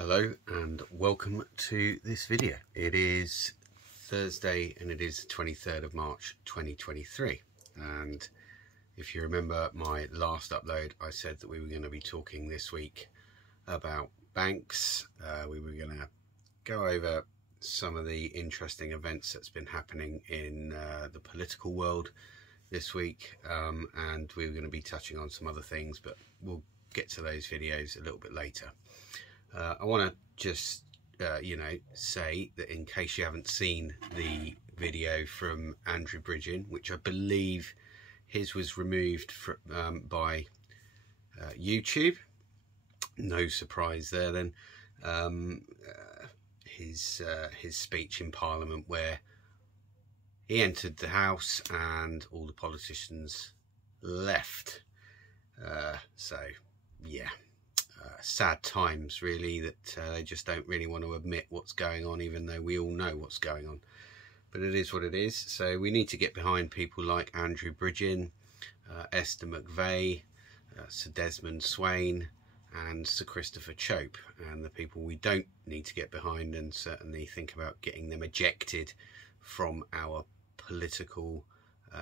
Hello and welcome to this video. It is Thursday and it is the 23rd of March 2023, and if you remember my last upload, I said that we were going to be talking this week about banks. We were going to go over some of the interesting events that's been happening in the political world this week, and we were going to be touching on some other things, but we'll get to those videos a little bit later. I want to just, say that in case you haven't seen the video from Andrew Bridgen, which I believe his was removed by YouTube. No surprise there then. His speech in Parliament where he entered the House and all the politicians left. So, yeah. Sad times really, that they just don't really want to admit what's going on, even though we all know what's going on. But it is what it is. So we need to get behind people like Andrew Bridgen, Esther McVeigh, Sir Desmond Swain and Sir Christopher Chope. And the people we don't need to get behind and certainly think about getting them ejected from our political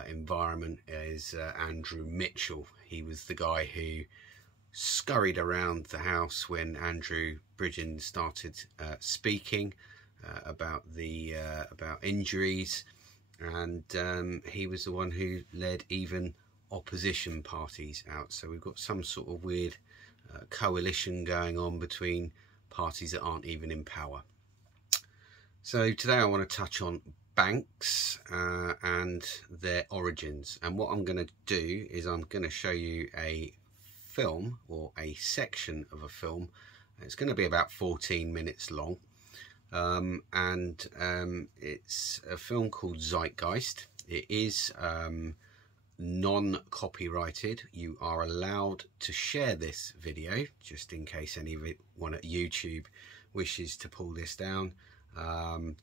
environment is Andrew Mitchell. He was the guy who scurried around the House when Andrew Bridgen started speaking about injuries, and he was the one who led even opposition parties out. So we've got some sort of weird coalition going on between parties that aren't even in power. So today I want to touch on banks and their origins, and what I'm going to do is I'm going to show you a film, or a section of a film. It's going to be about 14 minutes long, and it's a film called Zeitgeist. It is non-copyrighted. You are allowed to share this video, just in case anyone at YouTube wishes to pull this down.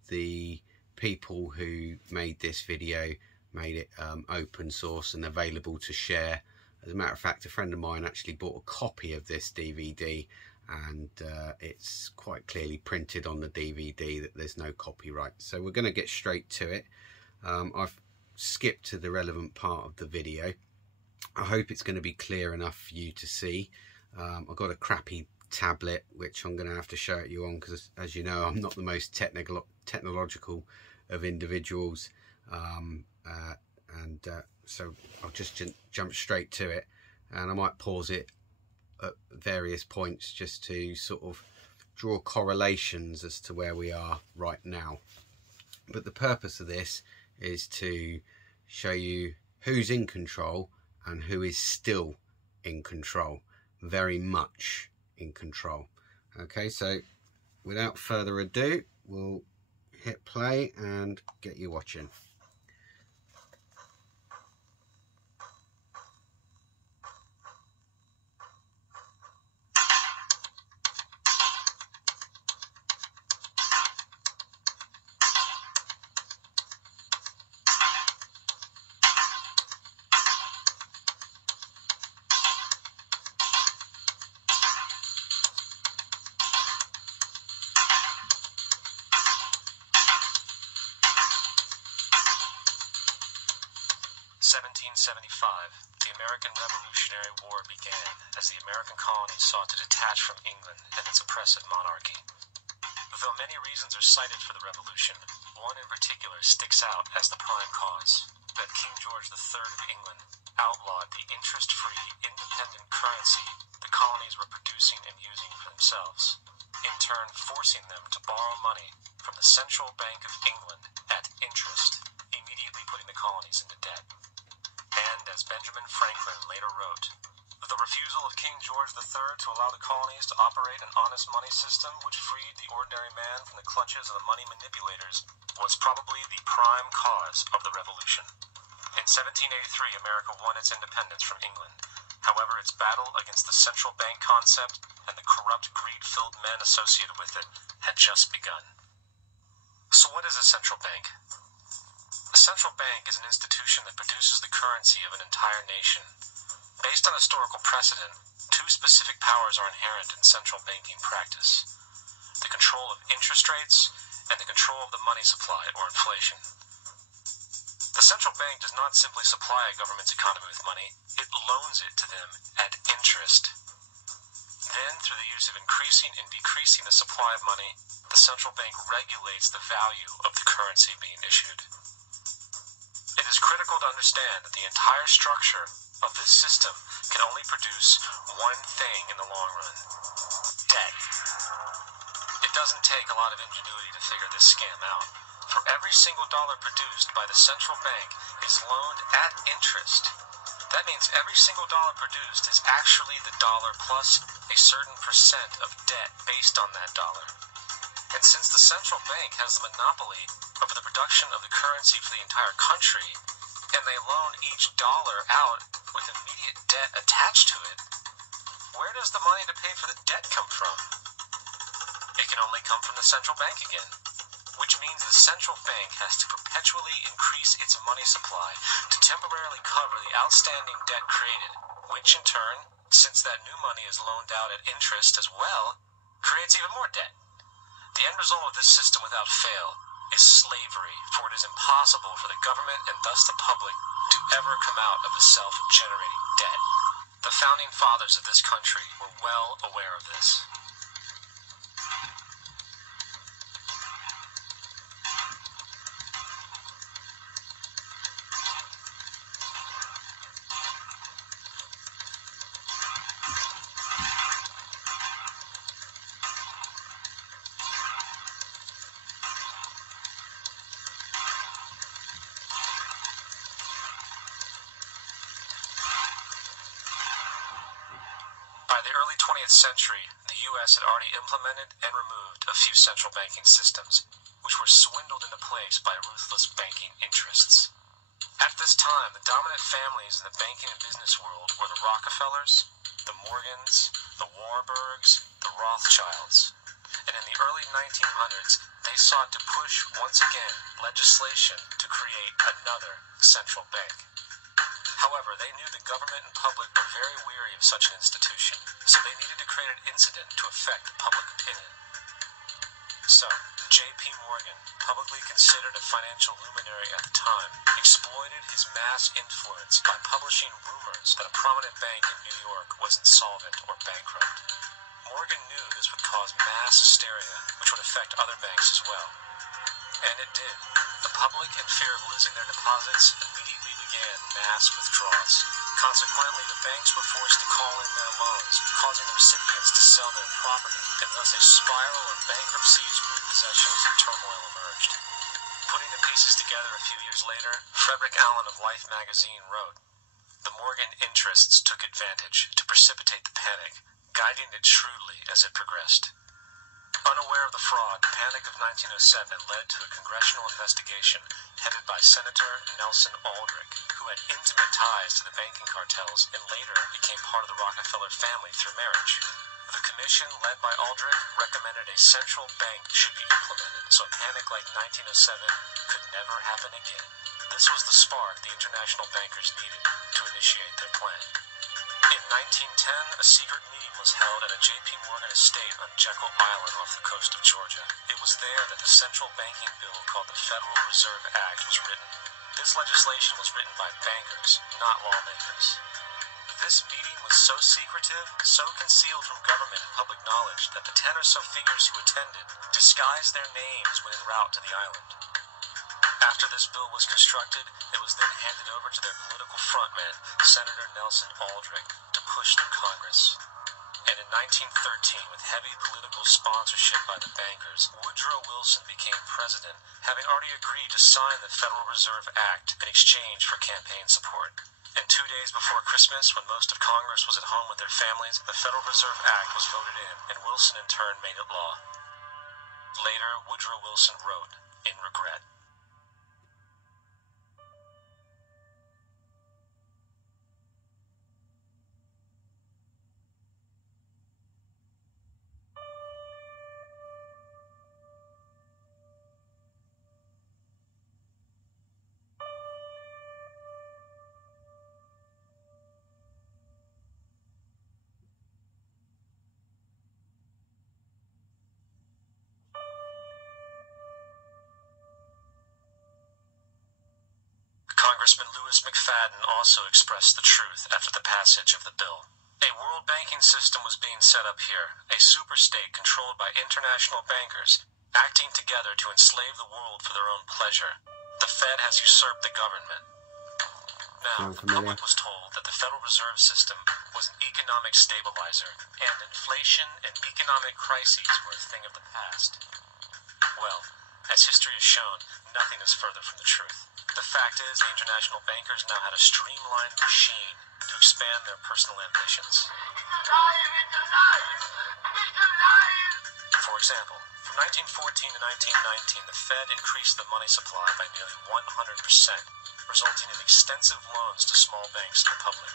The people who made this video made it open source and available to share. As a matter of fact, a friend of mine actually bought a copy of this DVD, and it's quite clearly printed on the DVD that there's no copyright. So we're going to get straight to it. I've skipped to the relevant part of the video. I hope it's going to be clear enough for you to see. I've got a crappy tablet, which I'm going to have to show it you on, because as you know, I'm not the most technological of individuals. So I'll just jump straight to it, and I might pause it at various points just to sort of draw correlations as to where we are right now. But the purpose of this is to show you who's in control and who is still in control, very much in control. Okay, so without further ado, we'll hit play and get you watching. 1775, the American Revolutionary War began as the American colonies sought to detach from England and its oppressive monarchy. Though many reasons are cited for the revolution, one in particular sticks out as the prime cause: that King George III of England outlawed the interest-free, independent currency the colonies were producing and using for themselves, in turn forcing them to borrow money from the Central Bank of England at interest, immediately putting the colonies into debt. And, as Benjamin Franklin later wrote, the refusal of King George III to allow the colonies to operate an honest money system which freed the ordinary man from the clutches of the money manipulators was probably the prime cause of the revolution. In 1783, America won its independence from England. However, its battle against the central bank concept and the corrupt, greed-filled men associated with it had just begun. So what is a central bank? A central bank is an institution that produces the currency of an entire nation. Based on historical precedent, two specific powers are inherent in central banking practice. the control of interest rates, and the control of the money supply or inflation. The central bank does not simply supply a government's economy with money, it loans it to them at interest. Then, through the use of increasing and decreasing the supply of money, the central bank regulates the value of the currency being issued. It is critical to understand that the entire structure of this system can only produce one thing in the long run: debt. It doesn't take a lot of ingenuity to figure this scam out. For every single dollar produced by the central bank is loaned at interest. That means every single dollar produced is actually the dollar plus a certain percent of debt based on that dollar. And since the central bank has the monopoly over the production of the currency for the entire country, and they loan each dollar out with immediate debt attached to it, where does the money to pay for the debt come from? It can only come from the central bank again, which means the central bank has to perpetually increase its money supply to temporarily cover the outstanding debt created, which in turn, since that new money is loaned out at interest as well, creates even more debt. The end result of this system without fail is slavery, for it is impossible for the government and thus the public to ever come out of the self-generating debt. The founding fathers of this country were well aware of this. By the early 20th century, the U.S. had already implemented and removed a few central banking systems, which were swindled into place by ruthless banking interests. At this time, the dominant families in the banking and business world were the Rockefellers, the Morgans, the Warburgs, the Rothschilds. And in the early 1900s, they sought to push, once again, legislation to create another central bank. However, they knew the government and public were very weary of such an institution, so they needed to create an incident to affect public opinion. So, J.P. Morgan, publicly considered a financial luminary at the time, exploited his mass influence by publishing rumors that a prominent bank in New York was insolvent or bankrupt. Morgan knew this would cause mass hysteria, which would affect other banks as well. And it did. The public, in fear of losing their deposits, immediately began mass withdrawals. Consequently, the banks were forced to call in their loans, causing the recipients to sell their property, and thus a spiral of bankruptcies, repossessions, and turmoil emerged. Putting the pieces together a few years later, Frederick Allen of Life magazine wrote, "The Morgan interests took advantage to precipitate the panic, guiding it shrewdly as it progressed." Unaware of the fraud, the Panic of 1907 led to a congressional investigation headed by Senator Nelson Aldrich, who had intimate ties to the banking cartels and later became part of the Rockefeller family through marriage. The commission, led by Aldrich, recommended a central bank should be implemented so a panic like 1907 could never happen again. This was the spark the international bankers needed to initiate their plan. In 1910, a secret meeting was held at a J.P. Morgan estate on Jekyll Island off the coast of Georgia. It was there that the central banking bill called the Federal Reserve Act was written. This legislation was written by bankers, not lawmakers. This meeting was so secretive, so concealed from government and public knowledge that the 10 or so figures who attended disguised their names when en route to the island. After this bill was constructed, it was then handed over to their political frontman, Senator Nelson Aldrich, to push through Congress. And in 1913, with heavy political sponsorship by the bankers, Woodrow Wilson became president, having already agreed to sign the Federal Reserve Act in exchange for campaign support. And 2 days before Christmas, when most of Congress was at home with their families, the Federal Reserve Act was voted in, and Wilson in turn made it law. Later, Woodrow Wilson wrote, in regret, Lewis McFadden also expressed the truth after the passage of the bill. A world banking system was being set up here, a superstate controlled by international bankers, acting together to enslave the world for their own pleasure. The Fed has usurped the government. Now, the public was told that the Federal Reserve System was an economic stabilizer, and inflation and economic crises were a thing of the past. Well, as history has shown, nothing is further from the truth. The fact is, the international bankers now had a streamlined machine to expand their personal ambitions. For example, from 1914 to 1919, the Fed increased the money supply by nearly 100%, resulting in extensive loans to small banks and the public.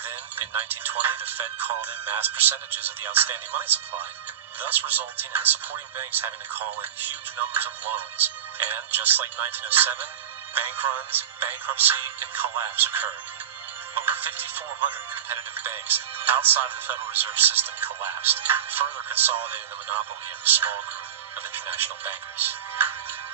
Then, in 1920, the Fed called in mass percentages of the outstanding money supply, thus resulting in the supporting banks having to call in huge numbers of loans, and, just like 1907, bank runs, bankruptcy, and collapse occurred. Over 5,400 competitive banks outside of the Federal Reserve System collapsed, further consolidating the monopoly of a small group of international bankers.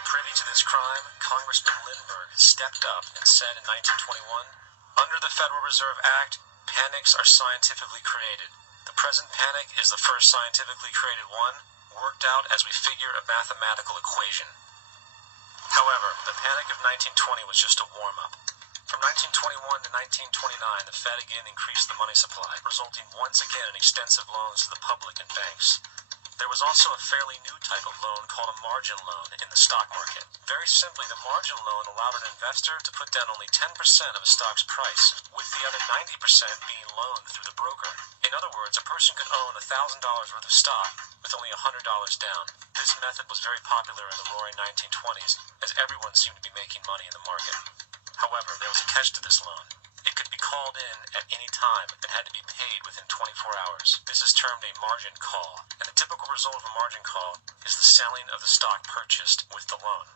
Privy to this crime, Congressman Lindbergh stepped up and said in 1921, "Under the Federal Reserve Act, panics are scientifically created. The present panic is the first scientifically created one, worked out as we figure a mathematical equation." However, the panic of 1920 was just a warm-up. From 1921 to 1929, the Fed again increased the money supply, resulting once again in extensive loans to the public and banks. There was also a fairly new type of loan called a margin loan in the stock market. Very simply, the margin loan allowed an investor to put down only 10% of a stock's price, with the other 90% being loaned through the broker. In other words, a person could own $1,000 worth of stock with only $100 down. This method was very popular in the roaring 1920s, as everyone seemed to be making money in the market. However, there was a catch to this loan. It could be called in at any time and had to be paid within 24 hours. This is termed a margin call, and the typical result of a margin call is the selling of the stock purchased with the loan.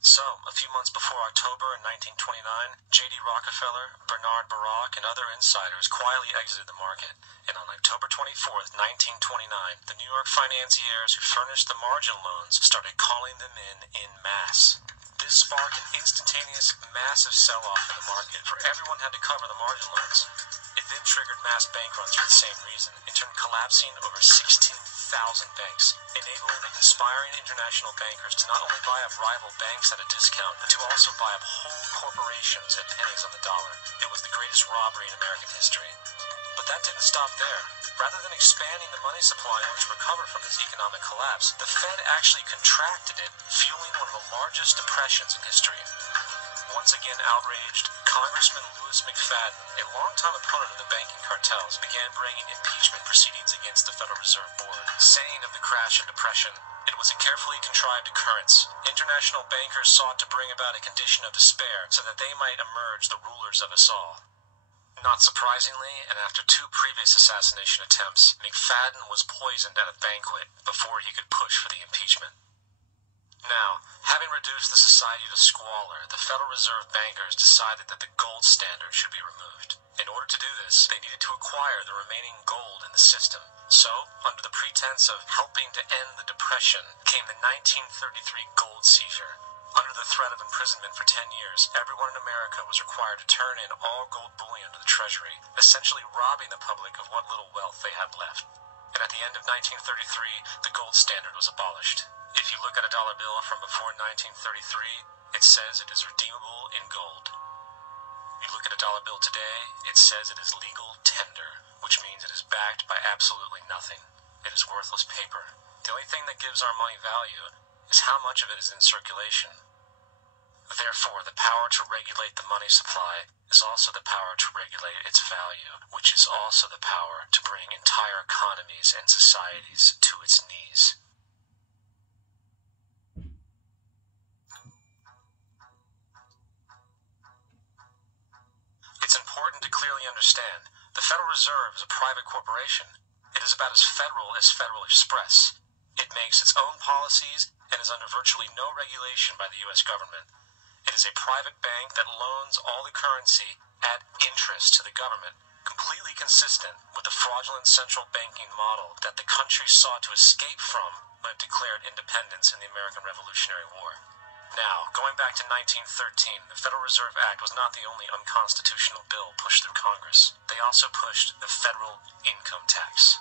So, a few months before October in 1929, J.D. Rockefeller, Bernard Baruch, and other insiders quietly exited the market, and on October 24th, 1929, the New York financiers who furnished the margin loans started calling them in masse. This sparked an instantaneous, massive sell-off in the market, for everyone had to cover the margin loans. It then triggered mass bank runs for the same reason, in turn collapsing over 16,000 banks, enabling the conspiring international bankers to not only buy up rival banks at a discount, but to also buy up whole corporations at pennies on the dollar. It was the greatest robbery in American history. But that didn't stop there. Rather than expanding the money supply in order to recover from this economic collapse, the Fed actually contracted it, fueling one of the largest depressions in history. Once again outraged, Congressman Lewis McFadden, a longtime opponent of the banking cartels, began bringing impeachment proceedings against the Federal Reserve Board, saying of the crash and depression, "It was a carefully contrived occurrence. International bankers sought to bring about a condition of despair so that they might emerge the rulers of us all." Not surprisingly, and after two previous assassination attempts, McFadden was poisoned at a banquet before he could push for the impeachment. Now, having reduced the society to squalor, the Federal Reserve bankers decided that the gold standard should be removed. In order to do this, they needed to acquire the remaining gold in the system. So, under the pretense of helping to end the Depression, came the 1933 gold seizure. Under the threat of imprisonment for 10 years, everyone in America was required to turn in all gold bullion to the Treasury, essentially robbing the public of what little wealth they had left. And at the end of 1933, the gold standard was abolished. If you look at a dollar bill from before 1933, it says it is redeemable in gold. You look at a dollar bill today, it says it is legal tender, which means it is backed by absolutely nothing. It is worthless paper. The only thing that gives our money value is how much of it is in circulation. Therefore, the power to regulate the money supply is also the power to regulate its value, which is also the power to bring entire economies and societies to its knees. It's important to clearly understand, the Federal Reserve is a private corporation. It is about as Federal Express. It makes its own policies and is under virtually no regulation by the U.S. government. It is a private bank that loans all the currency at interest to the government, completely consistent with the fraudulent central banking model that the country sought to escape from when it declared independence in the American Revolutionary War. Now, going back to 1913, the Federal Reserve Act was not the only unconstitutional bill pushed through Congress. They also pushed the federal income tax.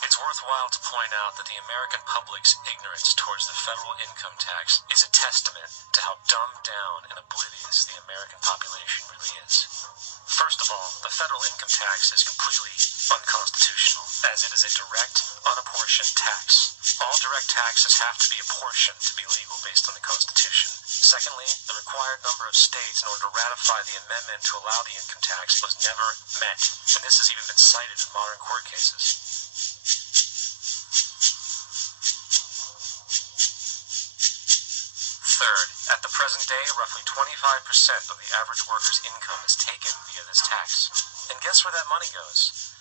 It's worthwhile to point out that the American public's ignorance towards the federal income tax is a testament to how dumbed down and oblivious the American population really is. First of all, the federal income tax is completely unconstitutional, as it is a direct, unapportioned tax. All direct taxes have to be apportioned to be legal based on the Constitution. Secondly, the required number of states in order to ratify the amendment to allow the income tax was never met, and this has even been cited in modern court cases. Third, at the present day, roughly 25% of the average worker's income is taken via this tax. And guess where that money goes?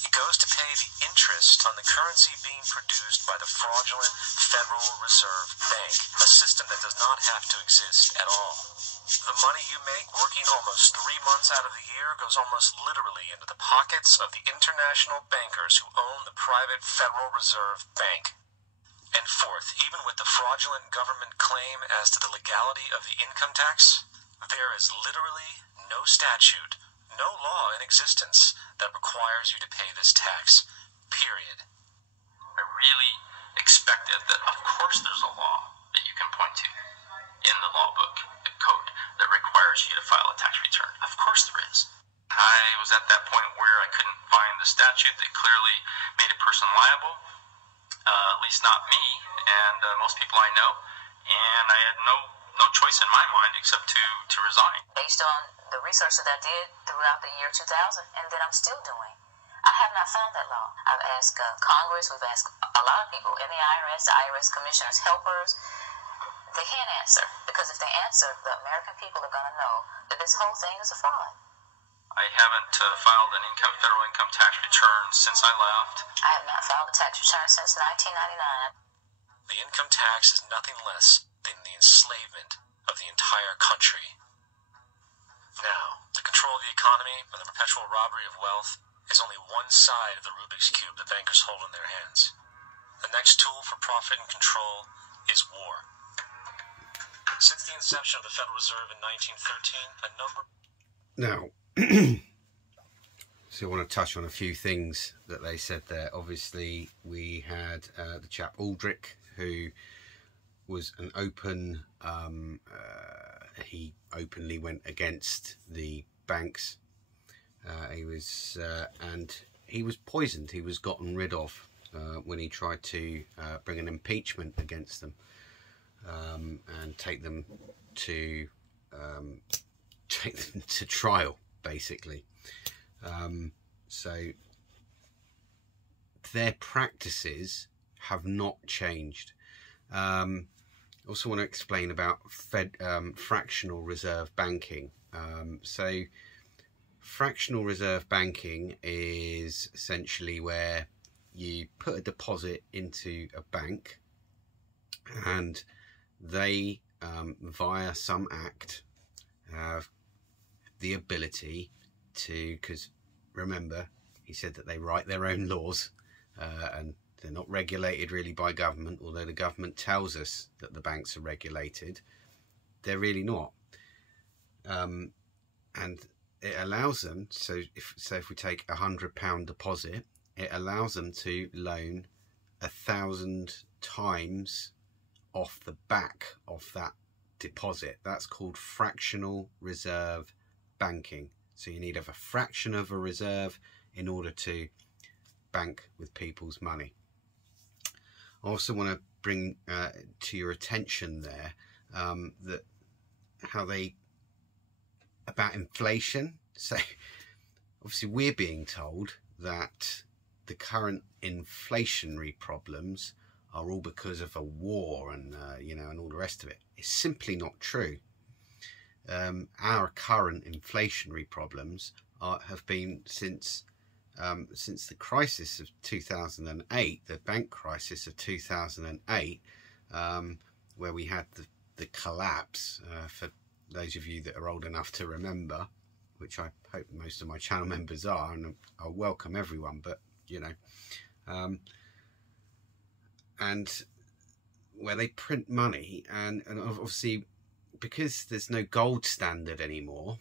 It goes to pay the interest on the currency being produced by the fraudulent Federal Reserve Bank, a system that does not have to exist at all. The money you make working almost 3 months out of the year goes almost literally into the pockets of the international bankers who own the private Federal Reserve Bank. And fourth, even with the fraudulent government claim as to the legality of the income tax, there is literally no statute, no law in existence that requires you to pay this tax, period. I really expected that, of course, there's a law that you can point to in the law book, the code, that requires you to file a tax return. Of course there is. I was at that point where I couldn't find the statute that clearly made a person liable. At least not me, and most people I know, and I had no choice in my mind except to resign. Based on the research that I did throughout the year 2000, and that I'm still doing, I have not found that law. I've asked Congress, we've asked a lot of people in the IRS commissioners, helpers. They can't answer, because if they answer, the American people are going to know that this whole thing is a fraud. I haven't filed an federal income tax return since I left. I have not filed a tax return since 1999. The income tax is nothing less than the enslavement of the entire country. Now, the control of the economy and the perpetual robbery of wealth is only one side of the Rubik's Cube that bankers hold in their hands. The next tool for profit and control is war. Since the inception of the Federal Reserve in 1913, a number... Now, so I want to touch on a few things that they said there. Obviously, we had the chap Aldrich, who was an open, he openly went against the banks. And he was poisoned. He was gotten rid of when he tried to bring an impeachment against them and take them to trial, basically. So their practices have not changed. Also want to explain about fractional reserve banking. So fractional reserve banking is essentially where you put a deposit into a bank and they, via some act, have the ability to, because remember, he said that they write their own laws and they're not regulated really by government, although the government tells us that the banks are regulated. They're really not. And it allows them, so if we take £100 deposit, it allows them to loan 1,000 times off the back of that deposit. That's called fractional reserve banking. So you need to have a fraction of a reserve in order to bank with people's money. I also want to bring to your attention there that how they, about inflation. So obviously we're being told that the current inflationary problems are all because of a war and and all the rest of it. It's simply not true. Our current inflationary problems have been since the crisis of 2008, the bank crisis of 2008, where we had the collapse. For those of you that are old enough to remember, which I hope most of my channel members are, and I welcome everyone, but and where they print money, and obviously because there's no gold standard anymore,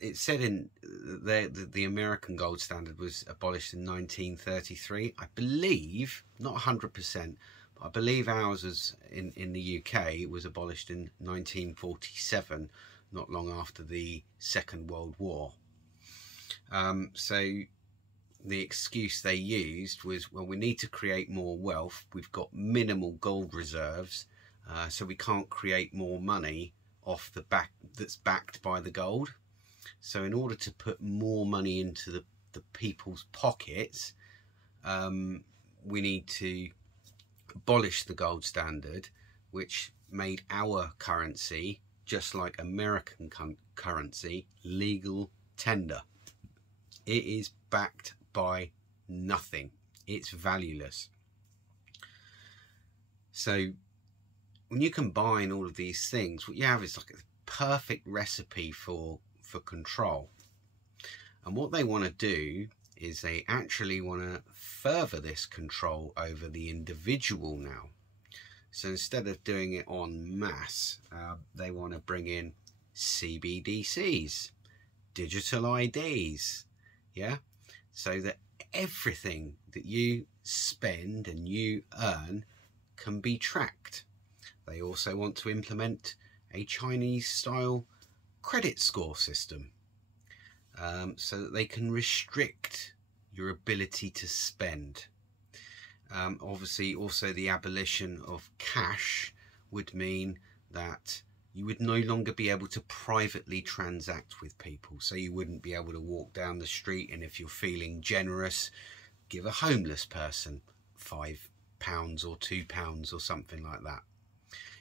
it said in the American gold standard was abolished in 1933. I believe, not 100%, but I believe ours was in the UK was abolished in 1947, not long after the Second World War. So the excuse they used was, well, we need to create more wealth. We've got minimal gold reserves, so we can't create more money off the back that's backed by the gold. So in order to put more money into the people's pockets, we need to abolish the gold standard, which made our currency, just like American currency, legal tender. It is backed by nothing. It's valueless. So when you combine all of these things, what you have is like a perfect recipe for control. And what they want to do is they actually want to further this control over the individual now. So instead of doing it en masse, they want to bring in CBDCs, digital IDs, yeah, so that everything that you spend and you earn can be tracked. They also want to implement a Chinese style credit score system, so that they can restrict your ability to spend. Obviously also the abolition of cash would mean that you would no longer be able to privately transact with people. So you wouldn't be able to walk down the street and, if you're feeling generous, give a homeless person £5 or £2 or something like that.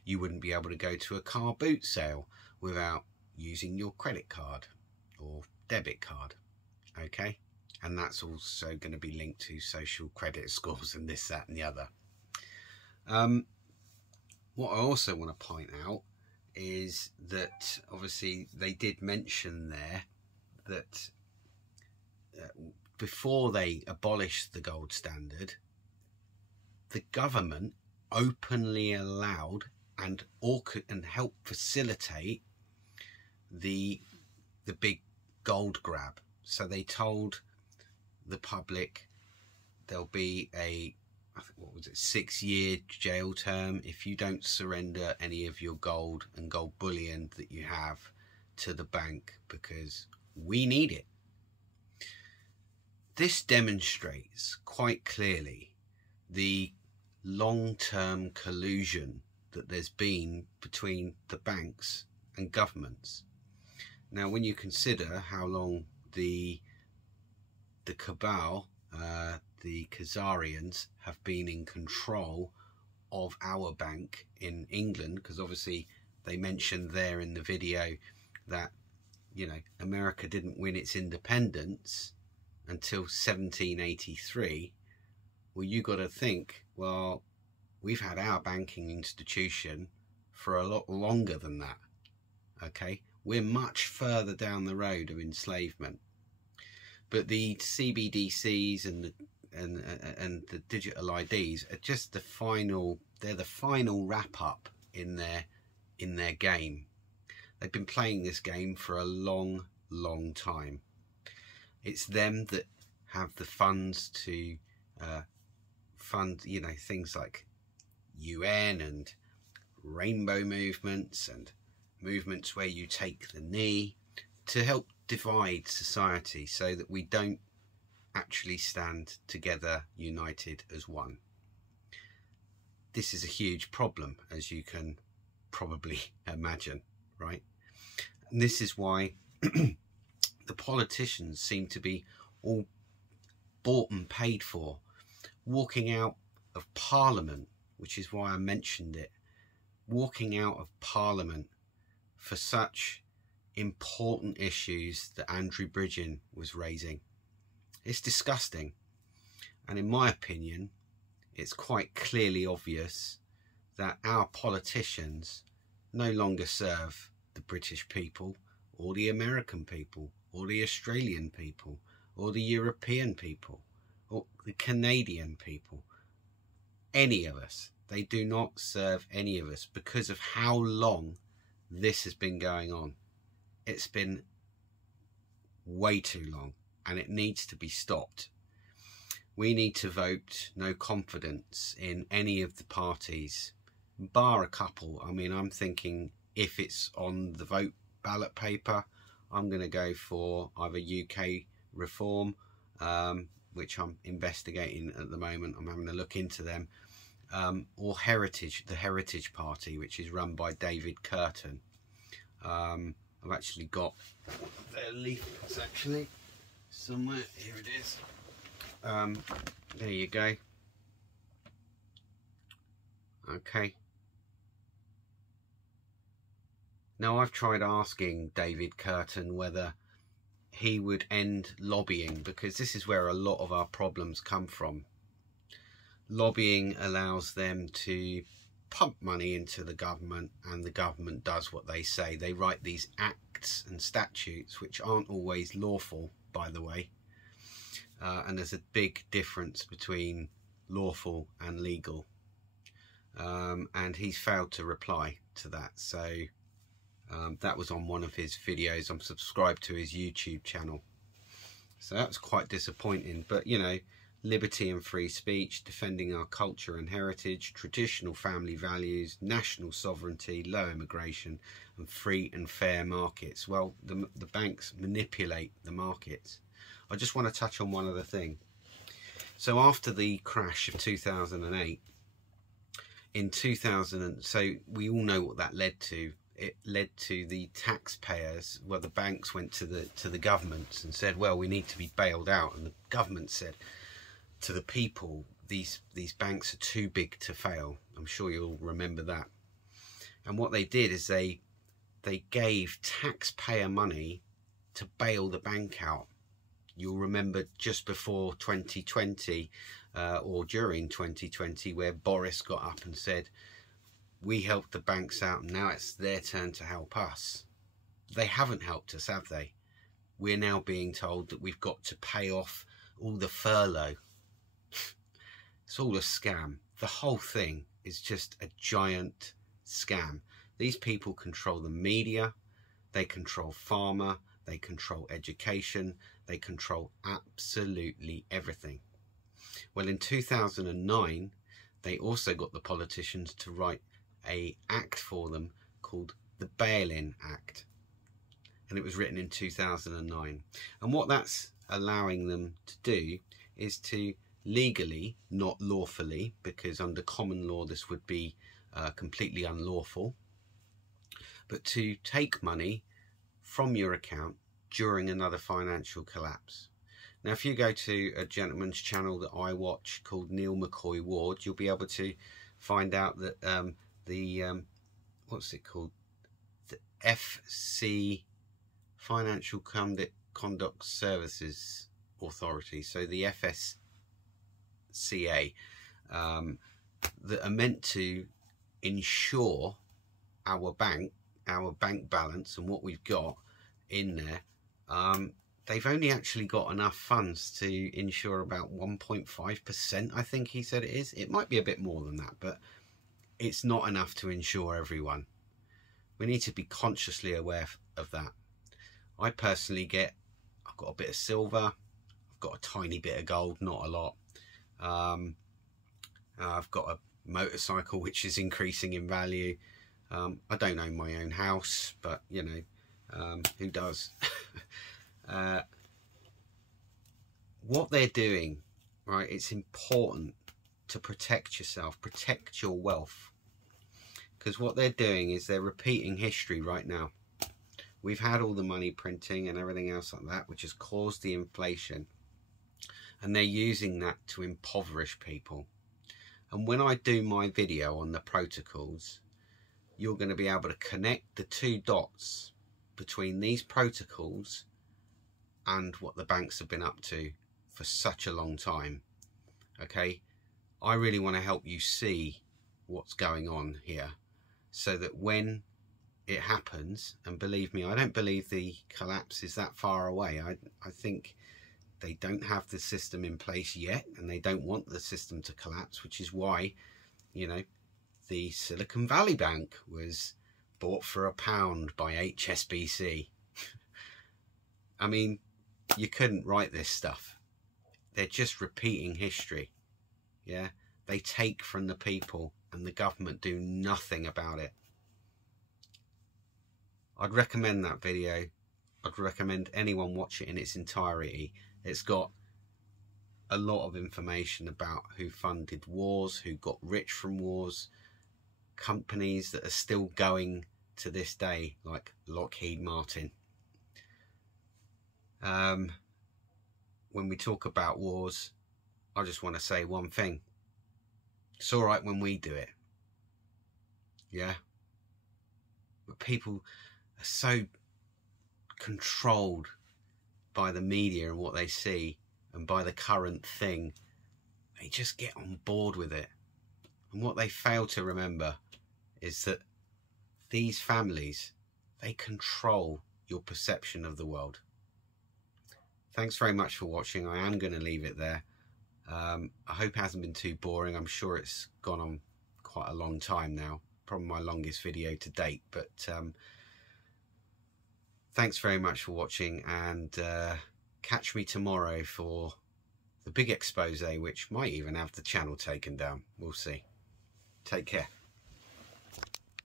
You wouldn't be able to go to a car boot sale without using your credit card or debit card, okay? And that's also going to be linked to social credit scores and this, that and the other. What I also want to point out is that obviously they did mention there that before they abolished the gold standard, the government openly allowed and helped facilitate the big gold grab. So they told the public there'll be a, I think, what was it, 6-year jail term if you don't surrender any of your gold and gold bullion that you have to the bank, because we need it. This demonstrates quite clearly the long-term collusion that there's been between the banks and governments. Now, when you consider how long the cabal, the Khazarians, have been in control of our bank in England, because obviously they mentioned there in the video that, you know, America didn't win its independence until 1783. Well, you got to think, well, we've had our banking institution for a lot longer than that, okay? We're much further down the road of enslavement. But the CBDCs and the digital IDs are just the final, they're the final wrap up in their game. They've been playing this game for a long time. It's them that have the funds to fund, you know, things like UN and rainbow movements and movements where you take the knee, to help divide society so that we don't actually stand together united as one. This is a huge problem, as you can probably imagine, right? And this is why the politicians seem to be all bought and paid for, walking out of Parliament, which is why I mentioned it, walking out of Parliament for such important issues that Andrew Bridgen was raising. It's disgusting. And in my opinion, it's quite clearly obvious that our politicians no longer serve the British people or the American people or the Australian people or the European people or the Canadian people. any of us. They do not serve any of us because of how long this has been going on. It's been way too long, and it needs to be stopped. We need to vote no confidence in any of the parties, bar a couple. I mean, I'm thinking if it's on the vote ballot paper, I'm going to go for either UK Reform, which I'm investigating at the moment. I'm having a look into them, or Heritage, the Heritage Party, which is run by David Curtin. I've actually got their leaflets actually somewhere. Here it is. There you go. Okay. Now, I've tried asking David Curtin whether he would end lobbying, because this is where a lot of our problems come from. Lobbying allows them to pump money into the government, and the government does what they say. They write these acts and statutes, which aren't always lawful, by the way. And there's a big difference between lawful and legal. And he's failed to reply to that. So that was on one of his videos. I'm subscribed to his YouTube channel. So that's quite disappointing. But, you know, liberty and free speech, defending our culture and heritage, traditional family values, national sovereignty, low immigration, and free and fair markets. Well, the banks manipulate the markets. I just want to touch on one other thing. So after the crash of 2008, so we all know what that led to. It led to the taxpayers, well, the banks went to the governments and said, well, we need to be bailed out. And the government said to the people, these banks are too big to fail. I'm sure you'll remember that. And what they did is they gave taxpayer money to bail the bank out. You'll remember just before 2020 or during 2020, where Boris got up and said, we helped the banks out and now it's their turn to help us. They haven't helped us, have they? We're now being told that we've got to pay off all the furlough. It's all a scam. The whole thing is just a giant scam. These people control the media, they control pharma, they control education, they control absolutely everything. Well, in 2009, they also got the politicians to write an act for them called the Bail-in Act. And it was written in 2009. And what that's allowing them to do is to legally, not lawfully, because under common law this would be completely unlawful, but to take money from your account during another financial collapse. Now, if you go to a gentleman's channel that I watch called Neil McCoy Ward, you'll be able to find out that what's it called? The FCA Financial Conduct Services Authority, so the FSCA, that are meant to ensure our bank balance and what we've got in there. They've only actually got enough funds to insure about 1.5%, I think he said it is. It might be a bit more than that, but it's not enough to insure everyone. We need to be consciously aware of that. I personally I've got a bit of silver, I've got a tiny bit of gold, not a lot. I've got a motorcycle which is increasing in value. I don't own my own house, but you know, who does? What they're doing, right, it's important to protect yourself, protect your wealth, because what they're doing is they're repeating history right now. We've had all the money printing and everything else like that, which has caused the inflation, and they're using that to impoverish people. And when I do my video on the protocols, you're going to be able to connect the two dots between these protocols and what the banks have been up to for such a long time. Okay, I really want to help you see what's going on here, so that when it happens, and believe me, I don't believe the collapse is that far away. I think They don't have the system in place yet, and they don't want the system to collapse, which is why, you know, the Silicon Valley Bank was bought for £1 by HSBC. I mean, you couldn't write this stuff. They're just repeating history. Yeah, they take from the people and the government do nothing about it. I'd recommend that video. I'd recommend anyone watch it in its entirety. It's got a lot of information about who funded wars, who got rich from wars, companies that are still going to this day, like Lockheed Martin. When we talk about wars, I just want to say one thing. It's all right when we do it. Yeah? But people are so controlled by the media and what they see and by the current thing, they just get on board with it. And what they fail to remember is that these families, they control your perception of the world. Thanks very much for watching. I am going to leave it there. I hope it hasn't been too boring. I'm sure it's gone on quite a long time now. Probably my longest video to date. But thanks very much for watching, and catch me tomorrow for the big expose, which might even have the channel taken down. We'll see. Take care.